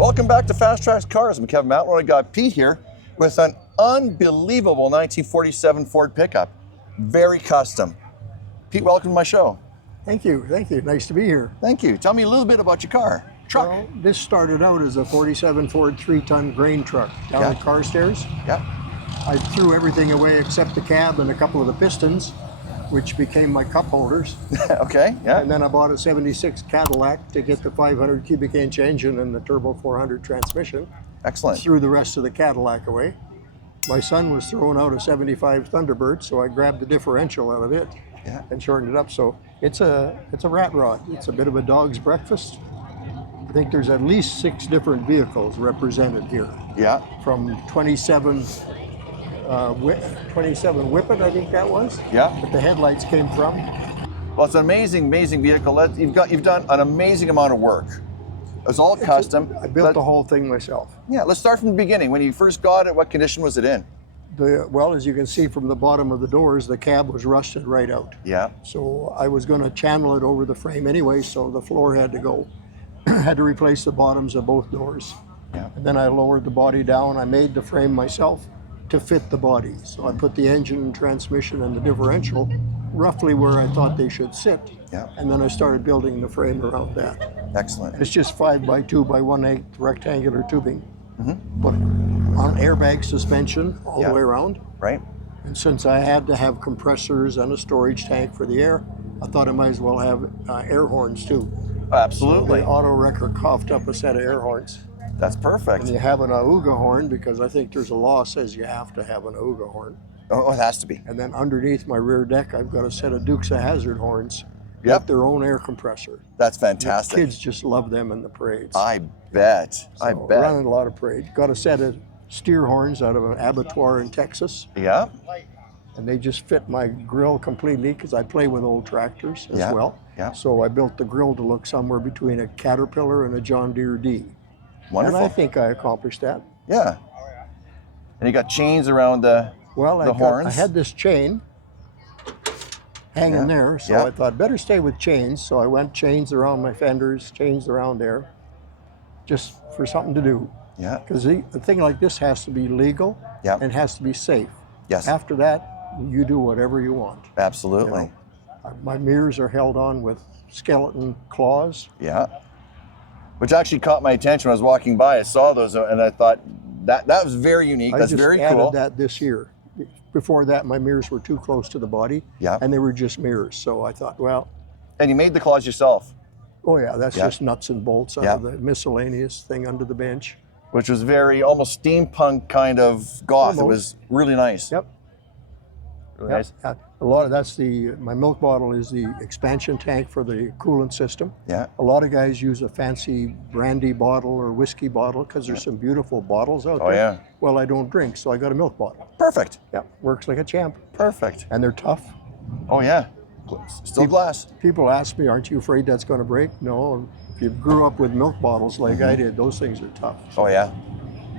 Welcome back to FasTrax Cars. I'm Kevin Matlo. I got Pete here with an unbelievable 1947 Ford pickup. Very custom. Pete, welcome to my show. Thank you. Nice to be here. Thank you. Tell me a little bit about your truck. Well, this started out as a 47 Ford 3-ton grain truck down at Carstairs. Yeah. I threw everything away except the cab and a couple of the pistons, which became my cup holders. Okay, yeah. And then I bought a 76 Cadillac to get the 500 cubic inch engine and the turbo 400 transmission. Excellent. Threw the rest of the Cadillac away. My son was throwing out a 75 Thunderbird, so I grabbed the differential out of it and shortened it up. So it's a rat rod. It's a bit of a dog's breakfast. I think there's at least 6 different vehicles represented here. Yeah. From 27 Whippet, I think that was. Yeah. But the headlights came from. Well, it's an amazing vehicle. You've done an amazing amount of work. It was all custom. I built the whole thing myself. Yeah, let's start from the beginning. When you first got it, what condition was it in? Well, as you can see from the bottom of the doors, the cab was rusted right out. Yeah. So I was going to channel it over the frame anyway, so the floor had to go. Had to replace the bottoms of both doors. Yeah. And then I lowered the body down. I made the frame myself to fit the body. So I put the engine and transmission and the differential roughly where I thought they should sit. Yeah. And then I started building the frame around that. Excellent. It's just 5x2 by 1/8 rectangular tubing. But on airbag suspension all the way around. Right. And since I had to have compressors and a storage tank for the air, I thought I might as well have air horns too. Absolutely. So the auto wrecker coughed up a set of air horns. That's perfect. And you have an Auga horn because I think there's a law says you have to have an Auga horn. Oh, it has to be. And then underneath my rear deck, I've got a set of Dukes of Hazzard horns with their own air compressor. That's fantastic. The kids just love them in the parades. I bet. I bet. Running a lot of parade. Got a set of steer horns out of an abattoir in Texas. Yeah. And they just fit my grill completely because I play with old tractors as well. Yeah. So I built the grill to look somewhere between a Caterpillar and a John Deere D. Wonderful. And I think I accomplished that. Yeah. And you got chains around the horns? I had this chain hanging there, so I thought better stay with chains. So I went chains around my fenders, chains around there, just for something to do. Yeah. Because a thing like this has to be legal and has to be safe. Yes. After that, you do whatever you want. Absolutely. You know? My mirrors are held on with skeleton claws. Yeah. Which actually caught my attention when I was walking by. I saw those and I thought that was very unique. That's very cool. I just added that this year. Before that, my mirrors were too close to the body, and they were just mirrors. So I thought, well. And you made the claws yourself? Oh yeah, that's just nuts and bolts out of the miscellaneous thing under the bench. Which was very almost steampunk kind of goth. Almost. It was really nice. Yep. Really nice. A lot of that's my milk bottle is the expansion tank for the coolant system. Yeah. A lot of guys use a fancy brandy bottle or whiskey bottle because there's some beautiful bottles out there. Oh yeah. Well, I don't drink, so I got a milk bottle. Perfect. Yeah, works like a champ. Perfect. And they're tough. Oh yeah. Still glass. People ask me, aren't you afraid that's going to break? No. If you grew up with milk bottles like I did, those things are tough. Oh yeah.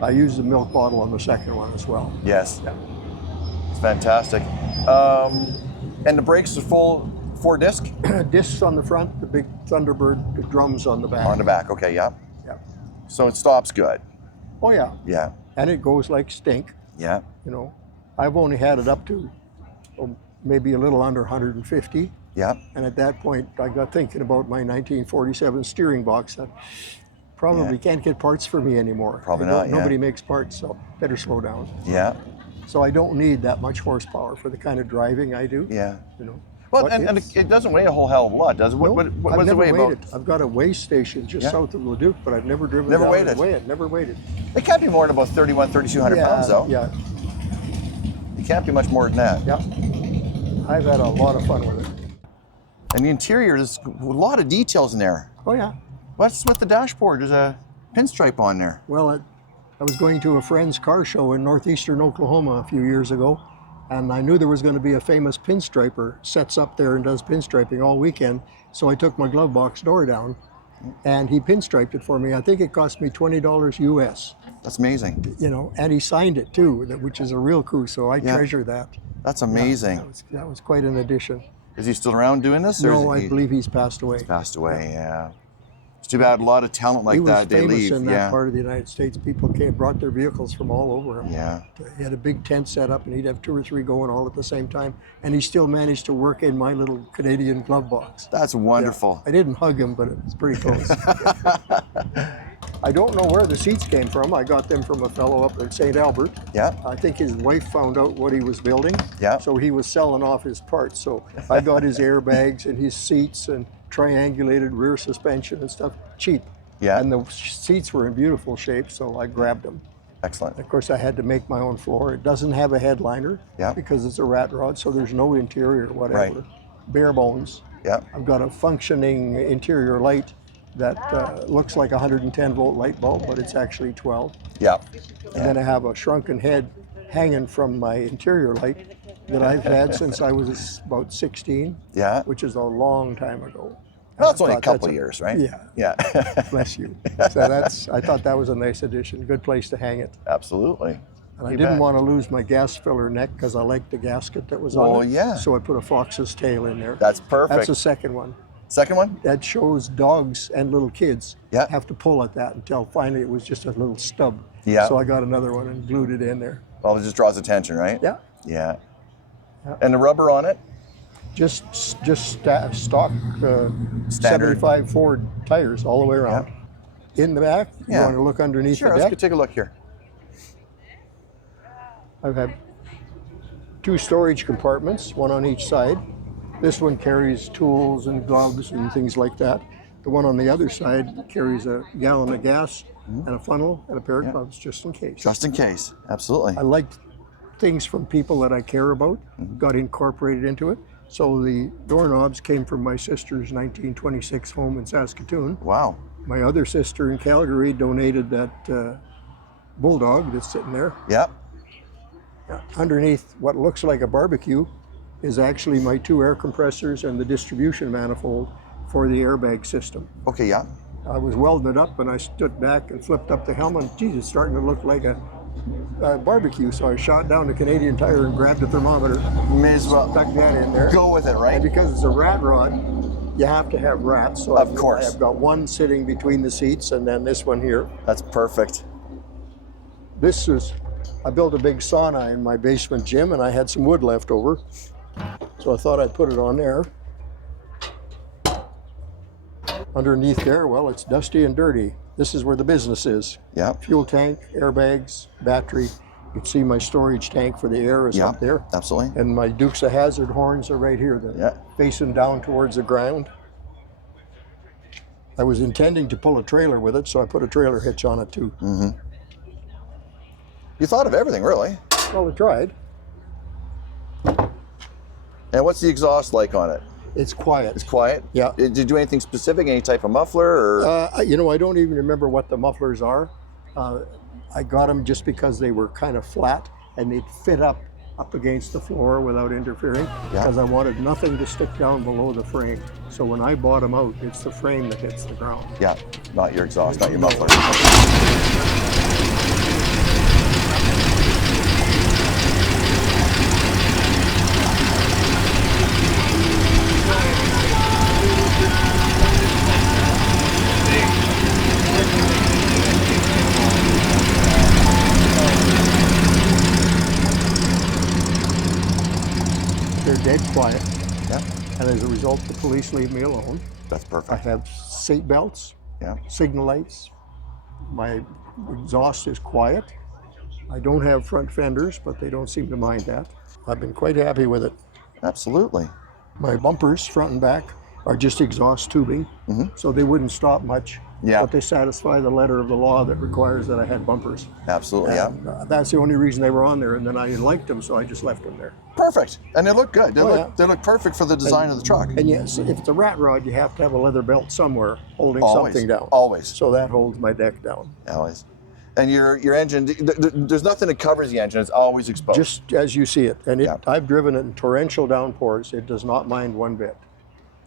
I used the milk bottle on the second one as well. Yes. Yeah. It's fantastic. And the brakes are full 4-disc? Discs on the front, the big Thunderbird, the drums on the back. On the back, okay, yeah. Yeah. So it stops good. Oh yeah. Yeah. And it goes like stink. Yeah. You know, I've only had it up to maybe a little under 150. Yeah. And at that point, I got thinking about my 1947 steering box. That probably can't get parts for me anymore. Probably not, Nobody makes parts, so better slow down. Yeah. So I don't need that much horsepower for the kind of driving I do. Yeah. You know. Well, and it doesn't weigh a whole hell of a lot, does it? Nope, What does it weigh about? I've got a weigh station just south of Leduc, but I've never driven Never down weighed and it. weigh it. Never weighed it. It can't be more than about 3,200 pounds, though. Yeah. It can't be much more than that. Yeah. I've had a lot of fun with it. And the interior, there's a lot of details in there. Oh yeah. What's with the dashboard? There's a pinstripe on there. Well, I was going to a friend's car show in northeastern Oklahoma a few years ago, and I knew there was going to be a famous pinstriper, sets up there and does pinstriping all weekend. So I took my glove box door down, and he pinstriped it for me. I think it cost me $20 US. That's amazing. You know, and he signed it too, which is a real coup. So I treasure that. That's amazing. Yeah, that was quite an addition. Is he still around doing this? Or No, I believe he's passed away. He's passed away, yeah. It's too bad a lot of talent like that, they leave. He was famous in that part of the United States. People brought their vehicles from all over him. Yeah. He had a big tent set up, and he'd have 2 or 3 going all at the same time. And he still managed to work in my little Canadian glove box. That's wonderful. Yeah. I didn't hug him, but it was pretty close. I don't know where the seats came from. I got them from a fellow up in St. Albert. Yeah. I think his wife found out what he was building. Yeah. So he was selling off his parts. So I got his airbags and his seats and triangulated rear suspension and stuff cheap. Yeah. And the seats were in beautiful shape, so I grabbed them. Excellent. Of course, I had to make my own floor. It doesn't have a headliner because it's a rat rod, so there's no interior whatever. Right. Bare bones. Yeah. I've got a functioning interior light that looks like a 110 volt light bulb, but it's actually 12. Yeah. And then I have a shrunken head hanging from my interior light that I've had since I was about 16, which is a long time ago. Well, it's only a couple of years, right? Yeah. Yeah. Bless you. So I thought that was a nice addition. Good place to hang it. Absolutely. And I didn't want to lose my gas filler neck because I liked the gasket that was on it. Oh, yeah. So I put a fox's tail in there. That's perfect. That's the second one. Second one? That shows dogs and little kids have to pull at that until finally it was just a little stub. Yeah. So I got another one and glued it in there. Well, it just draws attention, right? Yeah. Yeah. And the rubber on it? Just stock Standard 75 Ford tires all the way around. In the back, you want to look underneath the deck? Sure, let's take a look here. I've had 2 storage compartments, one on each side. This one carries tools and gloves and things like that. The one on the other side carries a gallon of gas and a funnel and a pair of gloves just in case. Just in case, absolutely. I like things from people that I care about, got incorporated into it. So the doorknobs came from my sister's 1926 home in Saskatoon. Wow. My other sister in Calgary donated that bulldog that's sitting there. Yep. Underneath what looks like a barbecue is actually my 2 air compressors and the distribution manifold for the airbag system. Okay, yeah. I was welding it up and I stood back and flipped up the helmet. Geez, it's starting to look like a barbecue. So I shot down the Canadian Tire and grabbed the thermometer. May as well stuck that in there. go with it, right? And because it's a rat rod, you have to have rats. So of course. I've got one sitting between the seats and then this one here. That's perfect. I built a big sauna in my basement gym and I had some wood left over. So I thought I'd put it on there. Underneath there, well, it's dusty and dirty. This is where the business is. Yeah. Fuel tank, airbags, battery. You can see my storage tank for the air is up there. Absolutely. And my Dukes of Hazzard horns are right here. They're facing down towards the ground. I was intending to pull a trailer with it, so I put a trailer hitch on it too. Mm-hmm. You thought of everything, really. Well, I tried. And what's the exhaust like on it? It's quiet. It's quiet? Yeah. Did you do anything specific, any type of muffler? Or? I don't even remember what the mufflers are. I got them just because they were kind of flat and they'd fit up against the floor without interfering because I wanted nothing to stick down below the frame. So when I bought them out, it's the frame that hits the ground. Yeah, not your exhaust, not your muffler. They're dead quiet. Yeah. And as a result, the police leave me alone. That's perfect. I have seat belts, signal lights. My exhaust is quiet. I don't have front fenders, but they don't seem to mind that. I've been quite happy with it. Absolutely. My bumpers, front and back, are just exhaust tubing, so they wouldn't stop much. Yeah. But they satisfy the letter of the law that requires that I had bumpers. Absolutely, That's the only reason they were on there, and then I liked them, so I just left them there. Perfect. And they look good. They look perfect for the design of the truck. And yes, if it's a rat rod, you have to have a leather belt somewhere holding something down. Always. So that holds my deck down. Always. And your engine, there's nothing that covers the engine. It's always exposed. Just as you see it. And Yeah. I've driven it in torrential downpours. It does not mind one bit.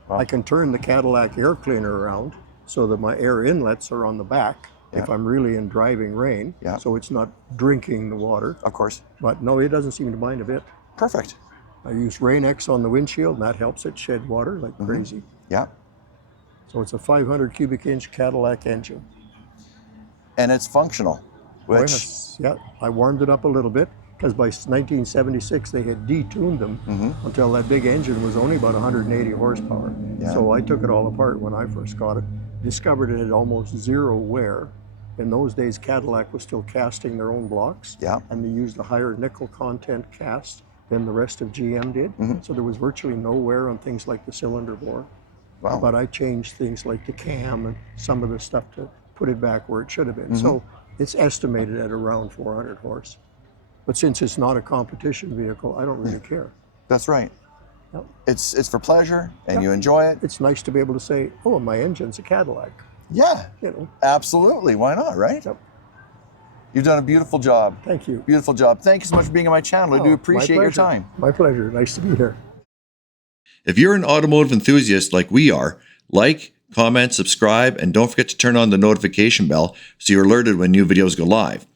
Wow. I can turn the Cadillac air cleaner around so that my air inlets are on the back if I'm really in driving rain. Yeah. So it's not drinking the water. Of course. But no, it doesn't seem to mind a bit. Perfect. I use Rain-X on the windshield, and that helps it shed water like crazy. Yeah. So it's a 500 cubic inch Cadillac engine. And it's functional, which Yeah, I warmed it up a little bit because by 1976 they had detuned them until that big engine was only about 180 horsepower. Yeah. So I took it all apart when I first got it, discovered it had almost zero wear. In those days, Cadillac was still casting their own blocks, and they used a higher nickel content cast than the rest of GM did. So there was virtually no wear on things like the cylinder bore. Wow. But I changed things like the cam and some of the stuff to put it back where it should have been. So it's estimated at around 400 horse. But since it's not a competition vehicle, I don't really care. That's right. Yep. It's for pleasure, and you enjoy it. It's nice to be able to say, oh, my engine's a Cadillac. Yeah, You know. absolutely. Why not, right? Yep. You've done a beautiful job. Thank you. Beautiful job. Thank you so much for being on my channel. I do Oh, appreciate my your pleasure. time. My pleasure. Nice to be here. If you're an automotive enthusiast like we are, like, comment, subscribe, and don't forget to turn on the notification bell so you're alerted when new videos go live.